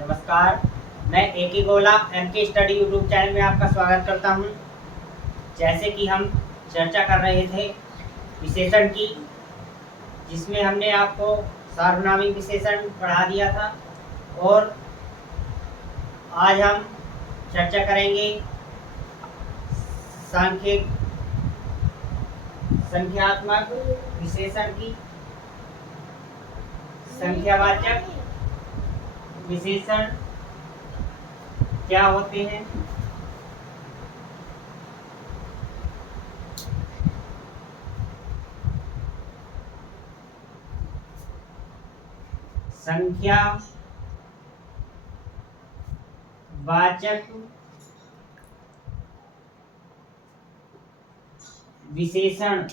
नमस्कार। मैं एके गोला एमके स्टडी यूट्यूब चैनल में आपका स्वागत करता हूं। जैसे कि हम चर्चा कर रहे थे विशेषण की, जिसमें हमने आपको सार्वनामिक विशेषण पढ़ा दिया था और आज हम चर्चा करेंगे संख्यात्मक विशेषण की। संख्यावाचक विशेषण क्या होते हैं? संख्यावाचक विशेषण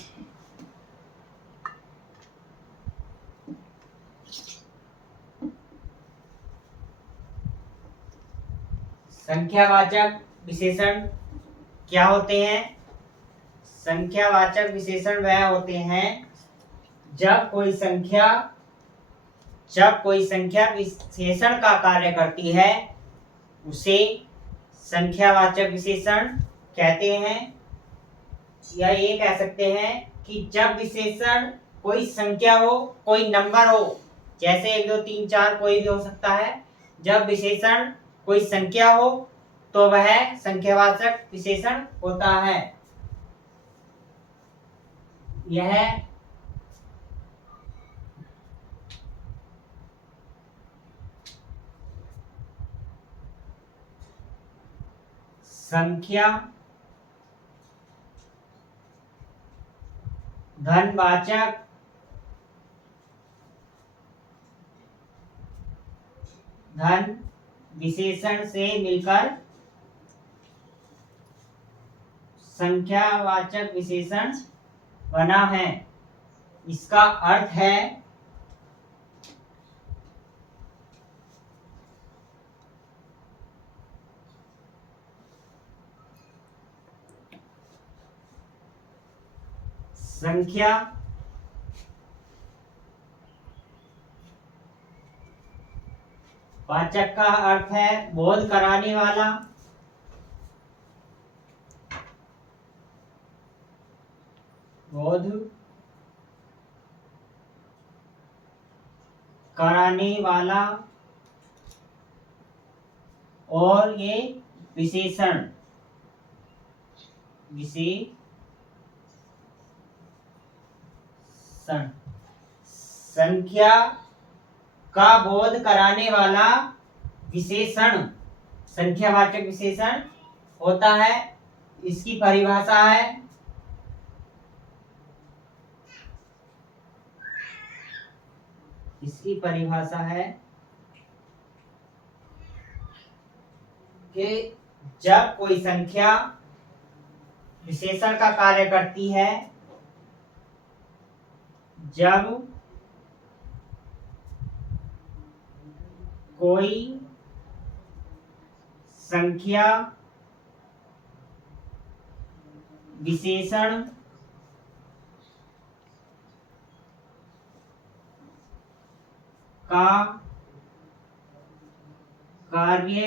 संख्यावाचक विशेषण क्या होते हैं? संख्यावाचक विशेषण वह होते हैं जब कोई संख्या विशेषण का कार्य करती है, उसे संख्यावाचक विशेषण कहते हैं। या ये कह सकते हैं कि जब विशेषण कोई संख्या हो, कोई नंबर हो, जैसे 1 2 3 4 कोई भी हो सकता है। जब विशेषण कोई संख्या हो तो वह संख्यावाचक विशेषण होता है। यह संख्या धनवाचक धन विशेषण से मिलकर संख्यावाचक विशेषण बना है। इसका अर्थ है संख्या वाचक का अर्थ है बोध कराने वाला, बोध कराने वाला। और ये विशेषण संख्या का बोध कराने वाला विशेषण संख्यावाचक विशेषण होता है। इसकी परिभाषा है कि जब कोई संख्या विशेषण का कार्य करती है, जब कोई संख्या विशेषण का कार्य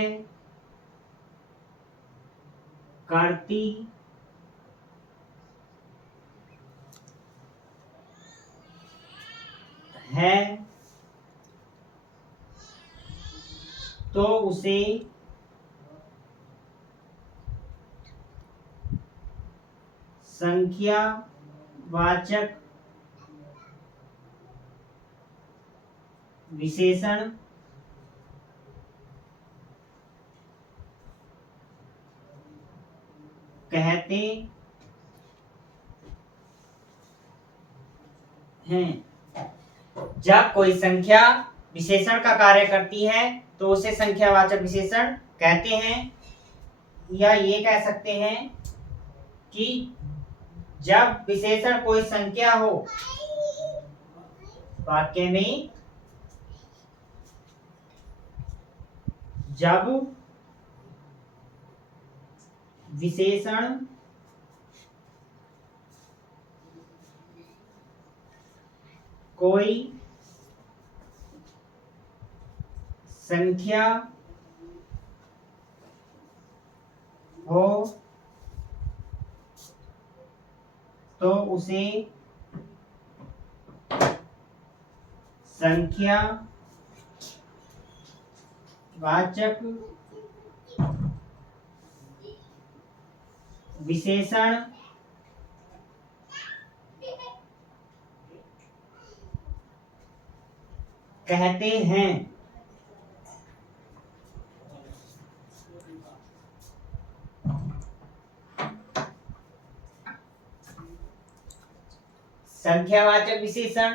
करती है तो उसे संख्यावाचक विशेषण कहते हैं। जब कोई संख्या विशेषण का कार्य करती है तो उसे संख्यावाचक विशेषण कहते हैं। या ये कह सकते हैं कि जब विशेषण कोई संख्या हो, वाक्य में जब विशेषण कोई संख्या हो तो उसे संख्या वाचक विशेषण कहते हैं। संख्यावाचक विशेषण,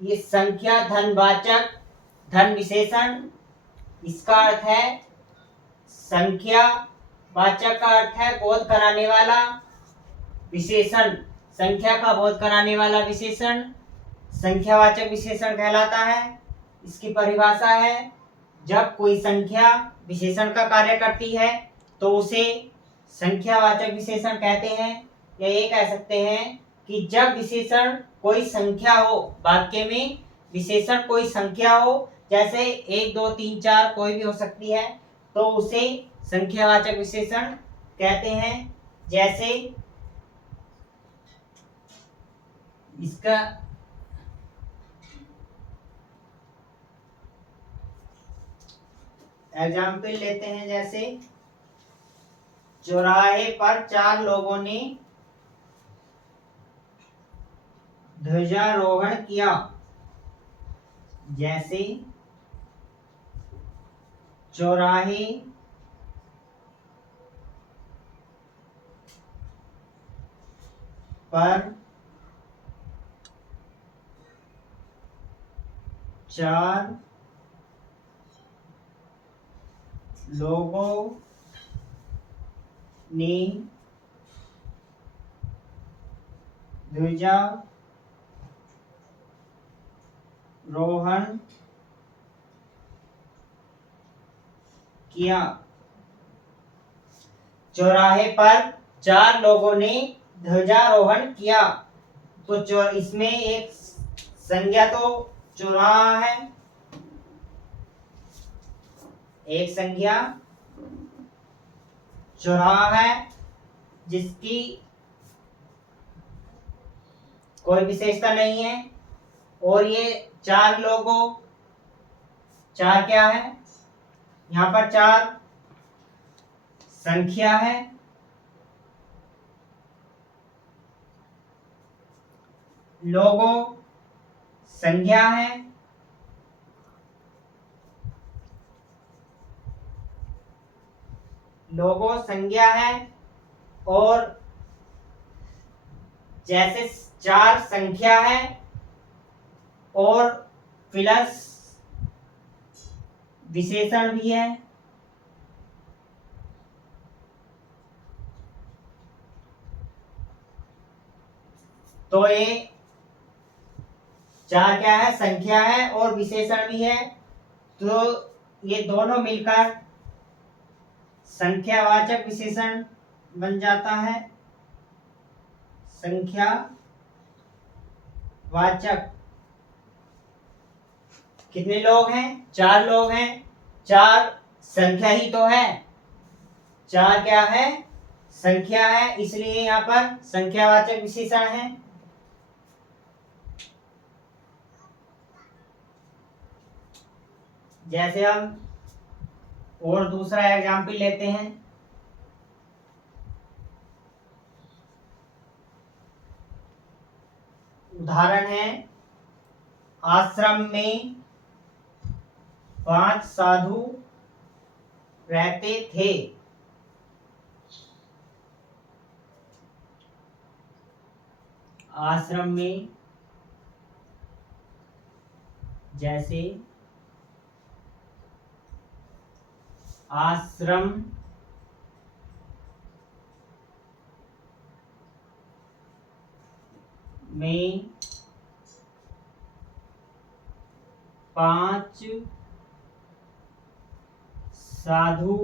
ये संख्या धनवाचक धन विशेषण, इसका अर्थ है संख्या वाचक का अर्थ है बोध कराने वाला विशेषण, संख्या का बोध कराने वाला विशेषण संख्यावाचक विशेषण कहलाता है। इसकी परिभाषा है जब कोई संख्या विशेषण का कार्य करती है तो उसे संख्यावाचक विशेषण कहते हैं। या ये कह सकते हैं कि जब विशेषण कोई संख्या हो, वाक्य में विशेषण कोई संख्या हो, जैसे 1 2 3 4 कोई भी हो सकती है, तो उसे संख्यावाचक विशेषण कहते हैं। जैसे इसका एग्जाम्पल लेते हैं, जैसे चौराहे पर 4 लोगों ने ध्वजारोहण किया। जैसे चौराहे पर 4 लोगों ने ध्वजारोहण किया। चौराहे पर 4 लोगों ने ध्वजारोहण किया, तो इसमें एक संज्ञा तो चौराहा है, एक संज्ञा चौराहा है जिसकी कोई विशेषता नहीं है। और ये 4 लोगों, 4 क्या है, यहाँ पर 4 संख्या है, लोगों संज्ञा है, लोगों संज्ञा है। और जैसे 4 संख्या है और प्लस विशेषण भी है, तो ये 4 क्या है, संख्या है और विशेषण भी है, तो ये दोनों मिलकर संख्यावाचक विशेषण बन जाता है। संख्या वाचक कितने लोग हैं, 4 लोग हैं, 4 संख्या ही तो है, 4 क्या है, संख्या है, इसलिए यहाँ पर संख्यावाचक विशेषण है। जैसे हम और दूसरा एग्जाम्पल लेते हैं, उदाहरण है आश्रम में 5 साधु रहते थे। आश्रम में, जैसे आश्रम में 5 साधु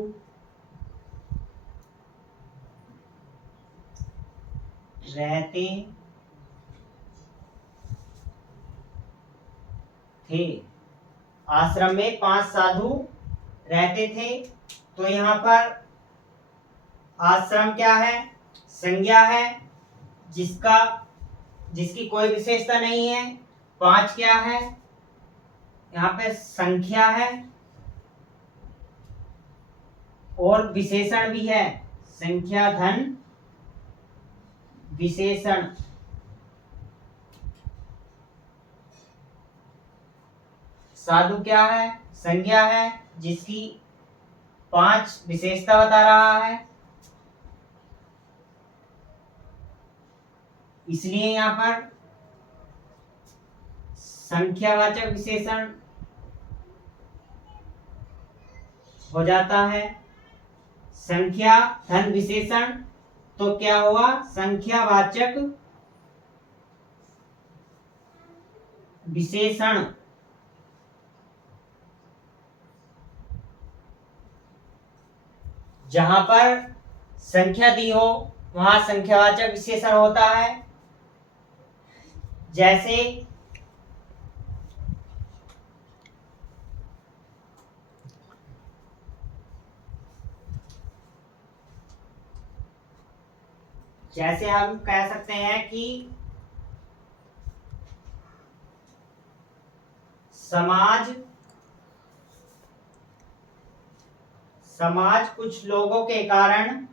रहते थे। आश्रम में 5 साधु रहते थे। तो यहाँ पर आश्रम क्या है? संज्ञा है, जिसकी कोई विशेषता नहीं है। 5 क्या है? यहाँ पे संख्या है और विशेषण भी है, संख्या धन विशेषण। साधु क्या है? संज्ञा है, जिसकी 5 विशेषता बता रहा है। इसलिए यहाँ पर संख्यावाचक विशेषण हो जाता है। संख्या धन विशेषण, तो क्या हुआ? संख्यावाचक विशेषण। जहां पर संख्या दी हो वहां संख्यावाचक विशेषण होता है। जैसे हम कह सकते हैं कि समाज कुछ लोगों के कारण,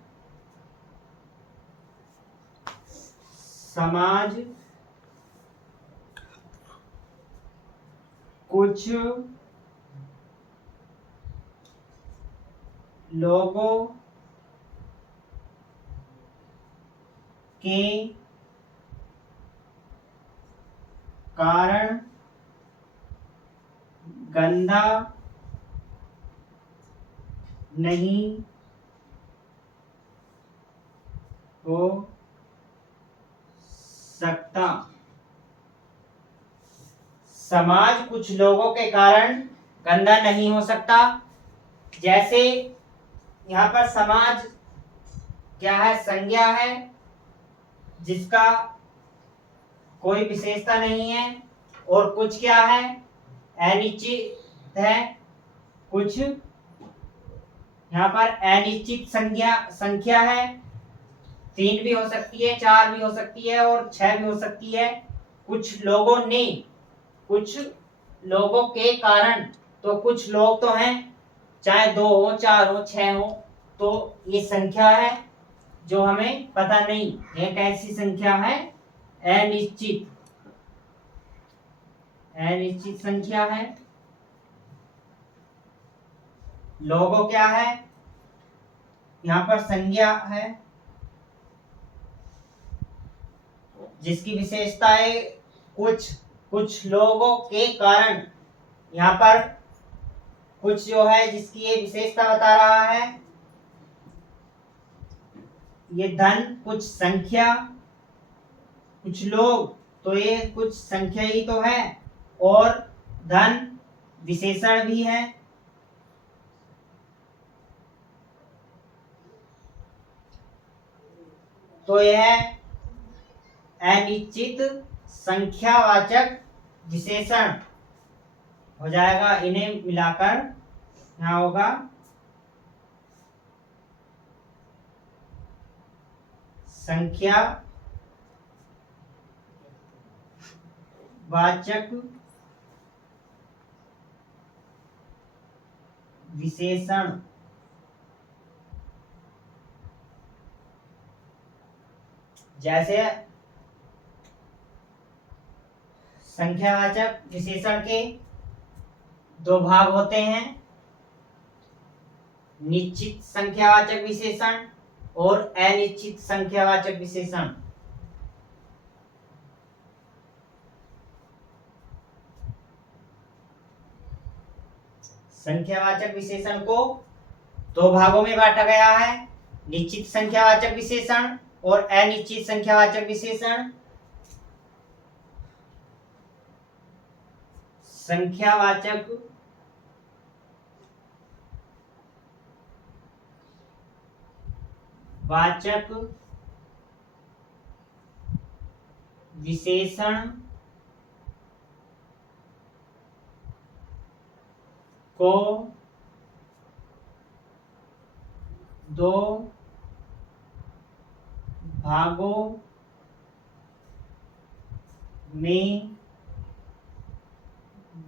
समाज कुछ लोगों के कारण गंदा नहीं हो सकता। समाज कुछ लोगों के कारण गंदा नहीं हो सकता। जैसे यहाँ पर समाज क्या है? संज्ञा है, जिसका कोई विशेषता नहीं है। और कुछ क्या है? अनिश्चित है। कुछ यहाँ पर अनिश्चित संख्या है। 3 भी हो सकती है, 4 भी हो सकती है और 6 भी हो सकती है। कुछ लोगों के कारण, तो कुछ लोग तो हैं, चाहे 2 हो, 4 हो, 6 हो, तो ये संख्या है जो हमें पता नहीं। एक ऐसी संख्या है अनिश्चित संख्या है। लोगों क्या है? यहाँ पर संज्ञा है, जिसकी विशेषताएं कुछ लोगों के कारण। यहाँ पर कुछ जो है जिसकी ये विशेषता बता रहा है। ये धन कुछ संख्या, कुछ लोग, तो ये कुछ संख्या ही तो है, और धन विशेषण भी है। तो यह अनिश्चित संख्यावाचक विशेषण हो जाएगा। इन्हें मिलाकर यहाँ होगा संख्यावाचक विशेषण। जैसे संख्यावाचक विशेषण के 2 भाग होते हैं, निश्चित संख्यावाचक विशेषण और अनिश्चित संख्यावाचक विशेषण। संख्यावाचक विशेषण को 2 भागों में बांटा गया है, निश्चित संख्यावाचक विशेषण और अनिश्चित संख्यावाचक विशेषण। संख्यावाचक विशेषण को दो भागों में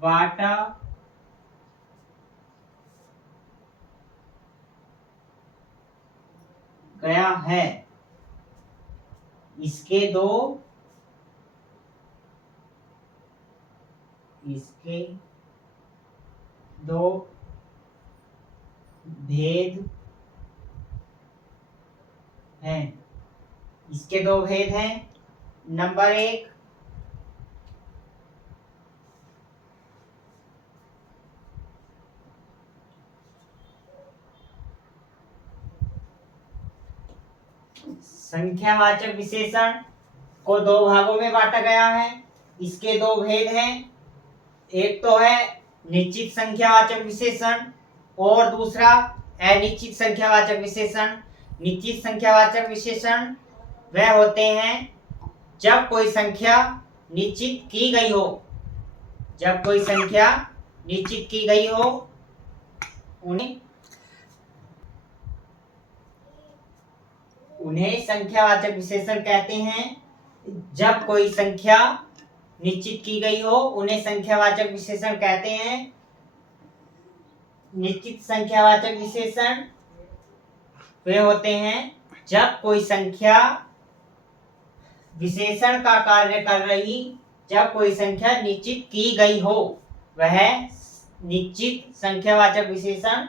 बांटा गया है। इसके दो भेद हैं। इसके दो भेद हैं। नंबर 1, संख्यावाचक विशेषण को दो भागों में बांटा गया है। इसके दो भेद हैं। एक तो है निश्चित संख्यावाचक विशेषण और दूसरा अनिश्चित संख्यावाचक विशेषण। निश्चित संख्यावाचक विशेषण वह होते हैं जब कोई संख्या निश्चित की गई हो। जब कोई संख्या निश्चित की गई हो उन्हें संख्यावाचक विशेषण कहते हैं। जब कोई संख्या निश्चित की गई हो उन्हें संख्यावाचक विशेषण कहते हैं। निश्चित संख्यावाचक विशेषण वे होते हैं जब कोई संख्या विशेषण का कार्य कर रही, जब कोई संख्या निश्चित की गई हो वह निश्चित संख्यावाचक विशेषण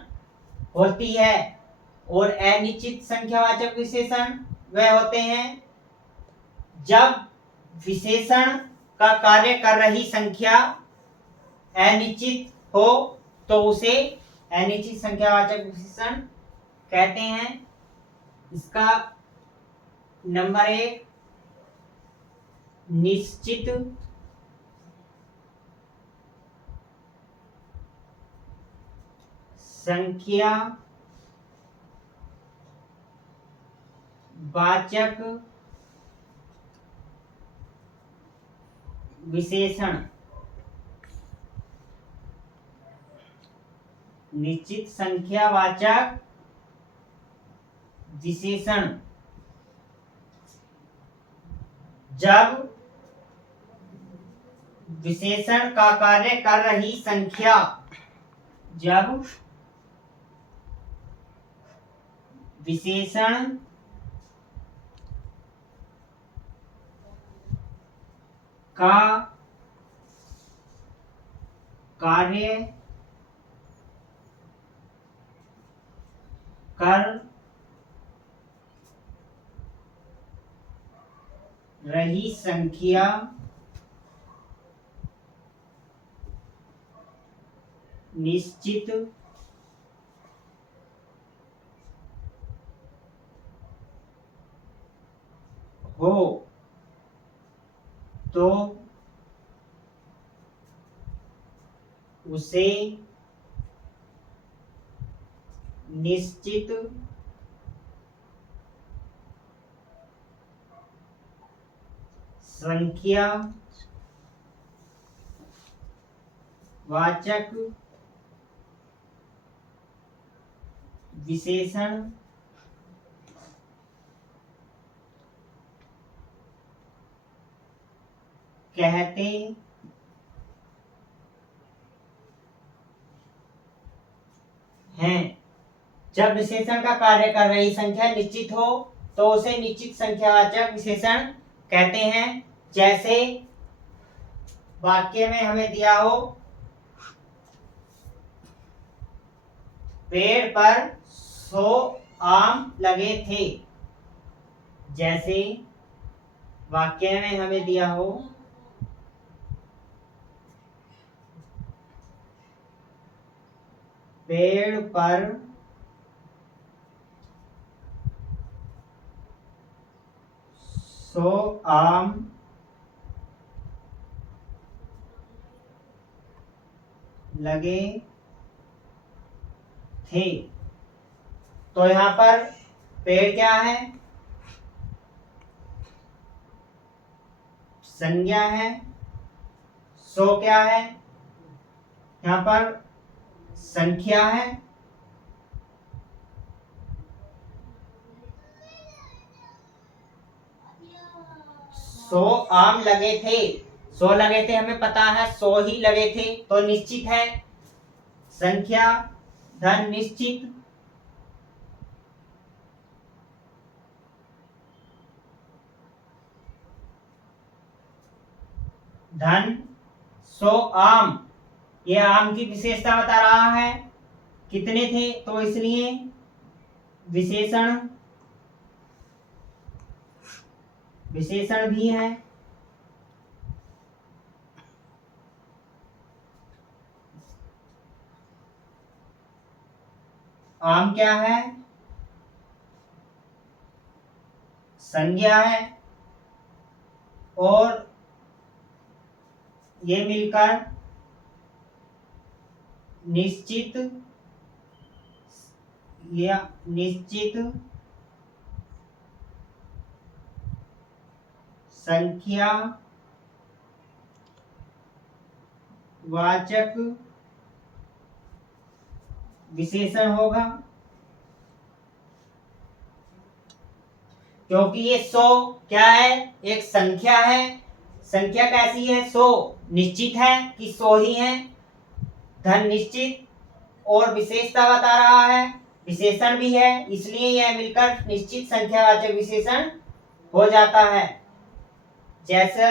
होती है। और अनिश्चित संख्यावाचक विशेषण वे होते हैं जब विशेषण का कार्य कर रही संख्या अनिश्चित हो तो उसे अनिश्चित संख्यावाचक विशेषण कहते हैं। इसका नंबर 1, निश्चित संख्या वाचक विशेषण। निश्चित संख्यावाचक विशेषण जब विशेषण का कार्य कर रही संख्या, जब विशेषण का कार्य कर रही संख्या निश्चित हो तो उसे निश्चित संख्या वाचक विशेषण कहते हैं। जब विशेषण का कार्य कर रही संख्या निश्चित हो तो उसे निश्चित संख्यावाचक विशेषण कहते हैं। जैसे वाक्य में हमें दिया हो, पेड़ पर 100 आम लगे थे। जैसे वाक्य में हमें दिया हो, पेड़ पर 100 आम लगे थे। तो यहाँ पर पेड़ क्या है? संज्ञा है। 100 क्या है? यहाँ पर संख्या है। 100 आम लगे थे, 100 लगे थे, हमें पता है 100 ही लगे थे, तो निश्चित है। संख्या धन निश्चित, धन 100 आम, ये आम की विशेषता बता रहा है। कितने थे, तो इसलिए विशेषण, विशेषण भी है। आम क्या है, संज्ञा है, और ये मिलकर निश्चित या निश्चित संख्या वाचक विशेषण होगा। क्योंकि ये 100 क्या है, एक संख्या है। संख्या कैसी है, 100 निश्चित है कि 100 ही है, धन निश्चित, और विशेषता बता रहा है, विशेषण भी है, इसलिए यह मिलकर निश्चित संख्यावाचक विशेषण हो जाता है। जैसे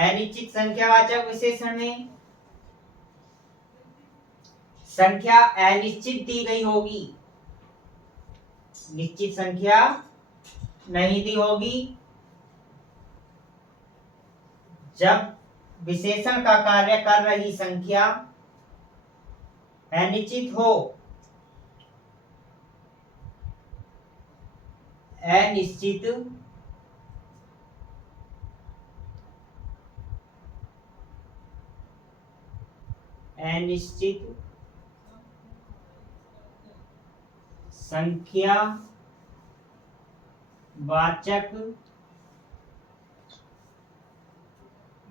अनिश्चित संख्यावाचक विशेषण में संख्या अनिश्चित दी गई होगी, निश्चित संख्या नहीं दी होगी। जब विशेषण का कार्य कर रही संख्या अनिश्चित हो, अनिश्चित अनिश्चित संख्या वाचक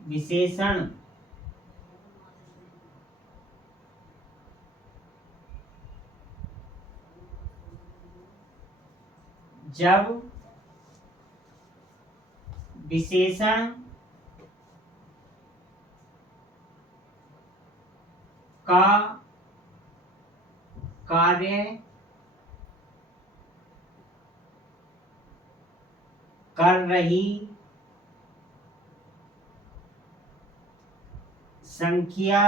विशेषण जब विशेषण का कार्य कर रही संख्या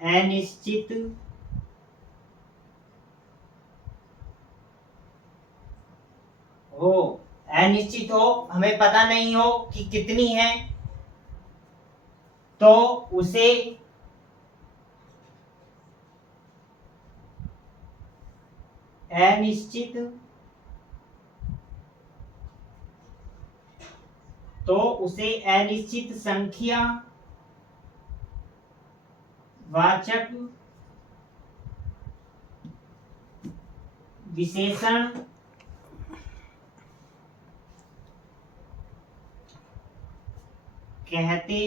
अनिश्चित हो, अनिश्चित हो, हमें पता नहीं हो कि कितनी है, तो उसे अनिश्चित, तो उसे अनिश्चित संख्या वाचक विशेषण कहते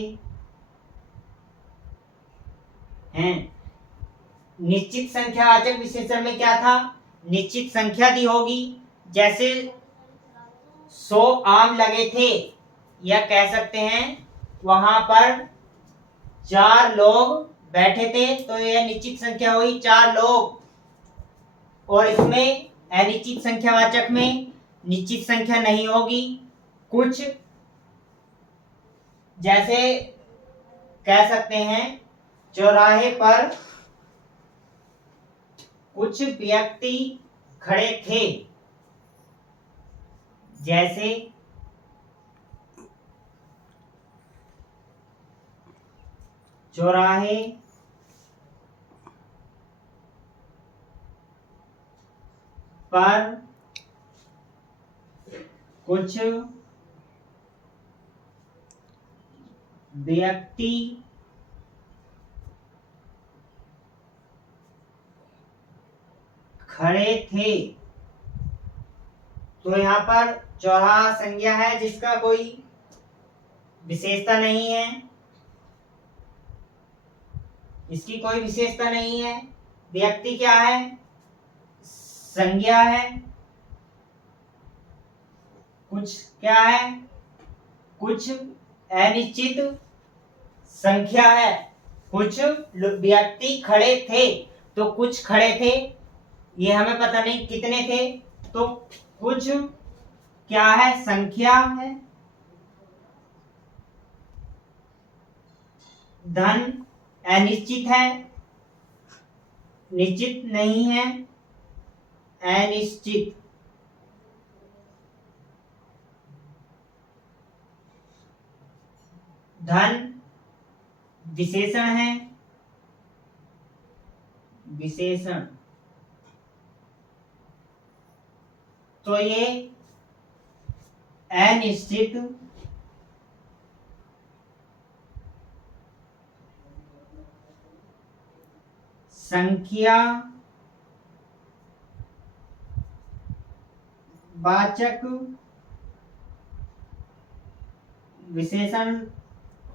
हैं। निश्चित संख्यावाचक विशेषण में क्या था, निश्चित संख्या दी होगी। जैसे 100 आम लगे थे, या कह सकते हैं वहां पर 4 लोग बैठे थे, तो यह निश्चित संख्या हुई, 4 लोग। और इसमें अनिश्चित संख्यावाचक में निश्चित संख्या नहीं होगी। कुछ जैसे कह सकते हैं चौराहे पर कुछ व्यक्ति खड़े थे, जैसे चौराहे पर कुछ व्यक्ति खड़े थे, तो यहाँ पर चौराहा संज्ञा है जिसका कोई विशेषता नहीं है, इसकी कोई विशेषता नहीं है। व्यक्ति क्या है? संज्ञा है। कुछ क्या है? कुछ अनिश्चित संख्या है। कुछ व्यक्ति खड़े थे, तो कुछ खड़े थे, ये हमें पता नहीं कितने थे, तो कुछ क्या है? संख्या है। धन अनिश्चित है, निश्चित नहीं है, अनिश्चित। धन विशेषण है, विशेषण। तो ये अनिश्चित संख्या वाचक विशेषण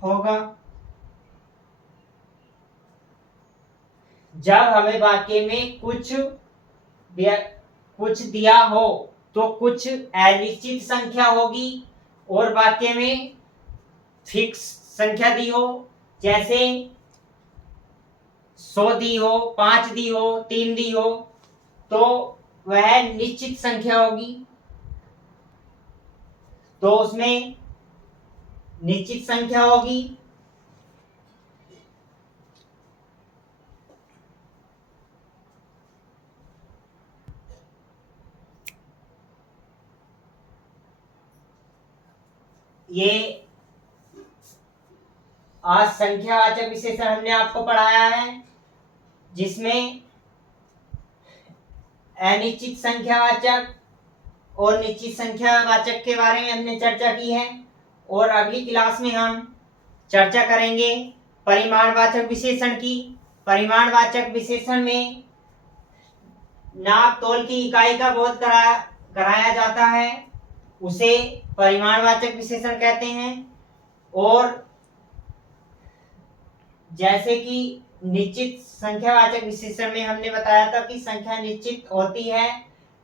होगा। जब हमें वाक्य में कुछ दिया हो तो कुछ अनिश्चित संख्या होगी, और वाक्य में फिक्स संख्या दी हो, जैसे 100 दी हो, 5 दी हो, 3 दी हो, तो वह निश्चित संख्या होगी। तो उसमें निश्चित संख्या होगी। ये आज संख्यावाचक विशेषण हमने आपको पढ़ाया है, जिसमें अनिश्चित संख्यावाचक और निश्चित संख्यावाचक के बारे में हमने चर्चा की है। और अगली क्लास में हम चर्चा करेंगे परिमाणवाचक विशेषण की। परिमाणवाचक विशेषण में नाप तोल की इकाई का बोध कराया जाता है, उसे परिमाणवाचक विशेषण कहते हैं। और जैसे कि निश्चित संख्यावाचक विशेषण में हमने बताया था कि संख्या निश्चित होती है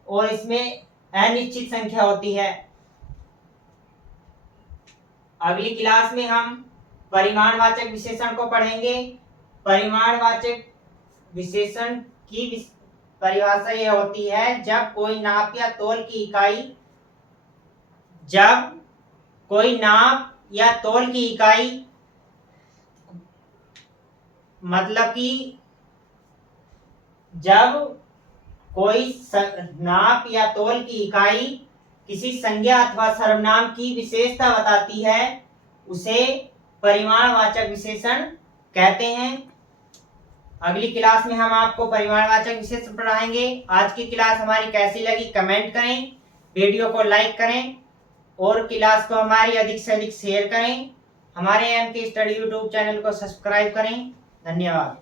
और इसमें अनिश्चित संख्या होती है। अगली क्लास में हम परिमाणवाचक विशेषण को पढ़ेंगे। परिमाणवाचक विशेषण की परिभाषा यह होती है, जब कोई नाप या तोल की इकाई मतलब कि जब कोई नाप या तोल की इकाई किसी संज्ञा अथवा सर्वनाम की विशेषता बताती है, उसे परिमाणवाचक विशेषण कहते हैं। अगली क्लास में हम आपको परिमाणवाचक विशेषण पढ़ाएंगे। आज की क्लास हमारी कैसी लगी कमेंट करें, वीडियो को लाइक करें और क्लास को हमारी अधिक से अधिक शेयर करें। हमारे एम के स्टडी यूट्यूब चैनल को सब्सक्राइब करें। धन्यवाद।